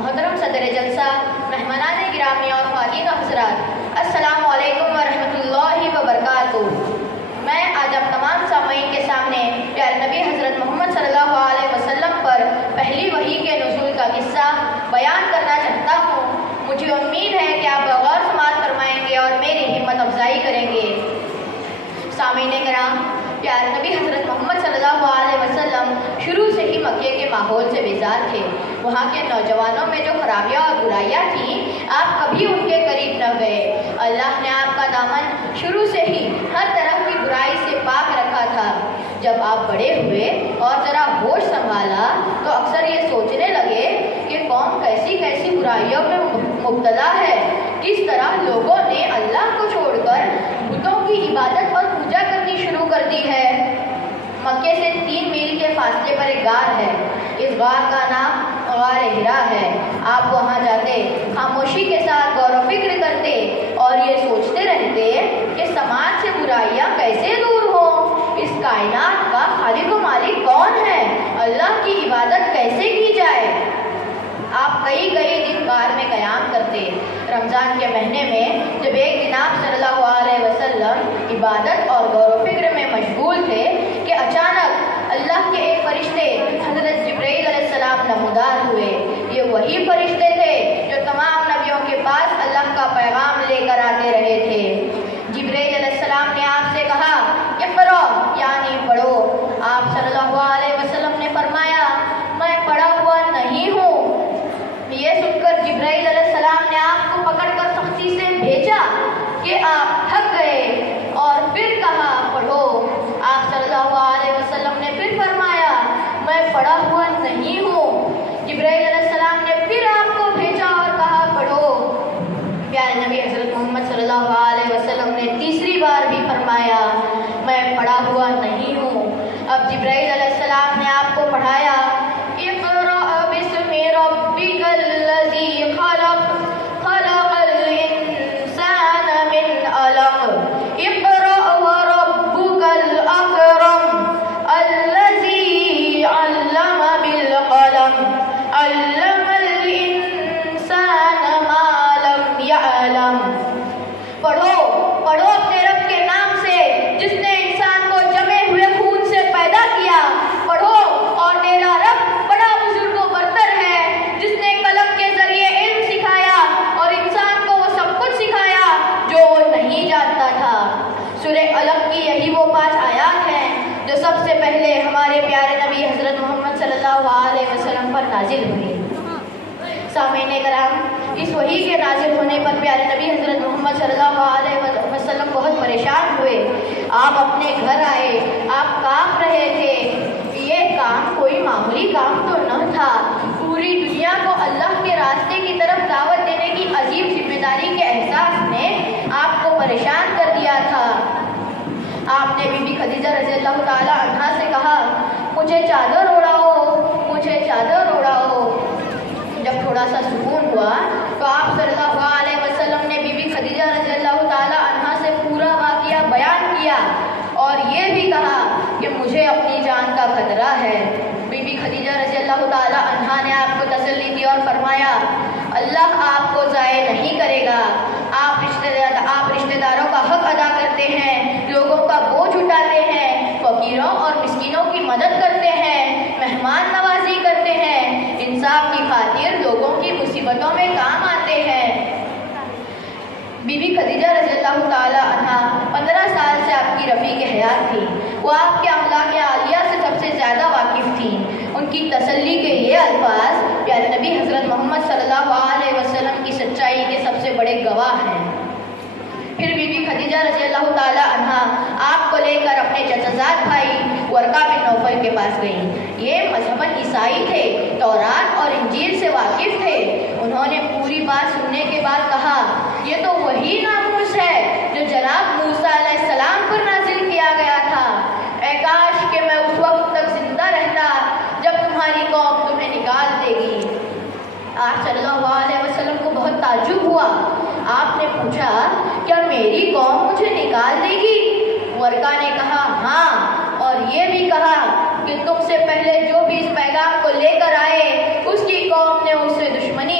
محترم صدر جلسہ، مہمانان گرامی اور خواتین و حضرات، السلام علیکم ورحمۃ اللہ وبرکاتہ۔ میں آج آپ تمام سامعین کے سامنے پیارے نبی حضرت محمد صلی اللہ علیہ وسلم پر پہلی وحی کے نزول کا قصہ بیان کرنا چاہتا ہوں۔ مجھے امید ہے کہ آپ بغور سماعت فرمائیں گے اور میری ہمت افزائی کریں گے۔ سامعین کرام، پیارے نبی حضرت محمد صلی اللہ علیہ وسلم شروع سے ہی مکے کے ماحول سے بیزار تھے۔ وہاں کے نوجوانوں میں جو خرابیاں اور برائیاں تھیں، آپ کبھی ان کے قریب نہ گئے۔ اللہ نے آپ کا دامن شروع سے ہی ہر طرح کی برائی سے پاک رکھا تھا۔ جب آپ بڑے ہوئے اور ذرا ہوش سنبھالا تو اکثر یہ سوچنے لگے کہ قوم کیسی کیسی برائیوں میں مبتلا ہے، کس طرح لوگوں نے اللہ کو چھوڑ کر بتوں کی عبادت اور پوجا کرنی شروع کر دی ہے۔ مکے سے 3 میل کے فاصلے پر ایک غار ہے۔ اس غار کا نام غار ہرا ہے۔ آپ وہاں جاتے، خاموشی کے ساتھ غور و فکر کرتے اور یہ سوچتے رہتے کہ سماج سے برائیاں کیسے دور ہوں، اس کائنات کا خالق و مالک کون ہے، اللہ کی عبادت کیسے کی جائے۔ آپ کئی دن غار میں قیام کرتے۔ رمضان کے مہینے میں جب ایک دن آپ صلی اللہ علیہ وسلم عبادت اور غور و فکر میں مشغول تھے کہ اچانک اللہ کے ایک فرشتے حضرت جبرائیل علیہ السلام نمودار ہوئے۔ یہ وہی فرشتے تھے جو تمام نبیوں کے پاس اللہ کا پیغام لے کر آتے رہے تھے۔ جبرائیل علیہ السلام نے آپ سے کہا کہ پڑھو، یعنی پڑھو۔ آپ صلی اللہ علیہ وسلم نے فرمایا، میں پڑھا ہوا نہیں ہوں۔ یہ سن کر جبرائیل علیہ السلام نے آپ کو پکڑ کر سختی سے بھیجا کہ آپ تھک گئے اور پھر کہا پڑھو۔ آپ صلی اللہ علیہ وسلم نے پھر فرمایا، میں پڑھا ہوا نہیں ہوں۔ جبرائیل علیہ السلام نے پھر آپ کو بھیجا اور کہا پڑھو۔ پیارے نبی حضرت محمد صلی اللہ علیہ وسلم نے تیسری بار بھی فرمایا، میں پڑھا ہوا نہیں ہوں۔ اب جبرائیل علیہ السلام نے آپ کو پڑھایا، اقرأ بسم ربک الذی خلق، خلق الانسان من علق، اقرأ وربک الاکرم، الذی علم بالقلم، علم الانسان ما لم یعلم۔ پڑھو پڑھو اپنے رب کے نام سے جس نے انسان کو جمے ہوئے خون سے پیدا کیا۔ پڑھو اور تیرا رب بڑا بزرگ و برتر ہے جس نے قلم کے ذریعے علم سکھایا اور انسان کو وہ سب کچھ سکھایا جو وہ نہیں جانتا تھا۔ سورہ علق کی یہی وہ 5 آیات ہیں جو سب سے پہلے ہمارے پیارے نبی حضرت محمد صلی اللہ علیہ وسلم پر نازل ہوئی۔ سامعین کرام، اس وحی کے نازل ہونے پر پیارے نبی حضرت محمد صلی اللہ علیہ وسلم بہت پریشان ہوئے۔ آپ اپنے گھر آئے، آپ کانپ رہے تھے۔ یہ کام کوئی معمولی کام تو نہ تھا۔ پوری دنیا کو اللہ کے راستے کی طرف دعوت دینے کی عظیم ذمہ داری کے احساس نے آپ کو پریشان کر دیا تھا۔ آپ نے بی بی خدیجہ رضی اللہ تعالی عنہا سے کہا، مجھے چادر اوڑھاؤ، مجھے چادر اوڑھاؤ۔ جب تھوڑا سا سکون ہوا تو آپ صلی اللہ علیہ وسلم نے بی بی خدیجہ رضی اللہ تعالی عنہا سے پورا واقعہ بیان کیا اور یہ بھی کہا کہ مجھے اپنی جان کا خطرہ ہے۔ بی بی خدیجہ رضی اللہ تعالی عنہا نے آپ کو تسلی دی اور فرمایا، اللہ آپ کو ضائع نہیں کرے گا۔ آپ رشتہ داروں کا حق ادا کرتے ہیں، لوگوں کا بوجھ اٹھاتے ہیں، فقیروں اور مسکینوں کی مدد کرتے ہیں، مہمان نوازی کرتے ہیں، انصاف کی خاطر لوگوں کی مصیبتوں میں کام آتے ہیں۔ بی بی خدیجہ رضی اللہ تعالی عنہا 15 سال سے آپ کی رفیق حیات تھی۔ وہ آپ کے اخلاق عالیہ سے سب سے زیادہ واقف تھیں۔ ان کی تسلی کے یہ الفاظ پیارے نبی حضرت محمد صلی اللہ علیہ وسلم کی سچائی کے سب سے بڑے گواہ ہیں۔ پھر بی بی خدیجہ رضی اللہ تعالی عنہا آپ کو لے کر اپنے چچازاد بھائی ورقہ بن نوفل کے پاس گئیں۔ یہ مذہباً عیسائی تھے، تورات اور انجیل سے واقف تھے۔ انہوں نے پوری بات سننے کے بعد کہا، یہ تو وہی ناموس ہے جو جناب موسیٰ علیہ السلام پر نازل کیا گیا تھا۔ اے کاش کہ میں اس وقت تک زندہ رہتا جب تمہاری قوم تمہیں نکال دے گی۔ آپ صلی اللہ علیہ وسلم کو بہت تعجب ہوا۔ آپ نے پوچھا، کیا میری قوم مجھے نکال دے گی؟ ورقہ نے کہا، ہاں، اور یہ بھی کہا کہ تم سے پہلے جو بھی اس پیغام کو لے کر آئے اس کی قوم نے اسے دشمنی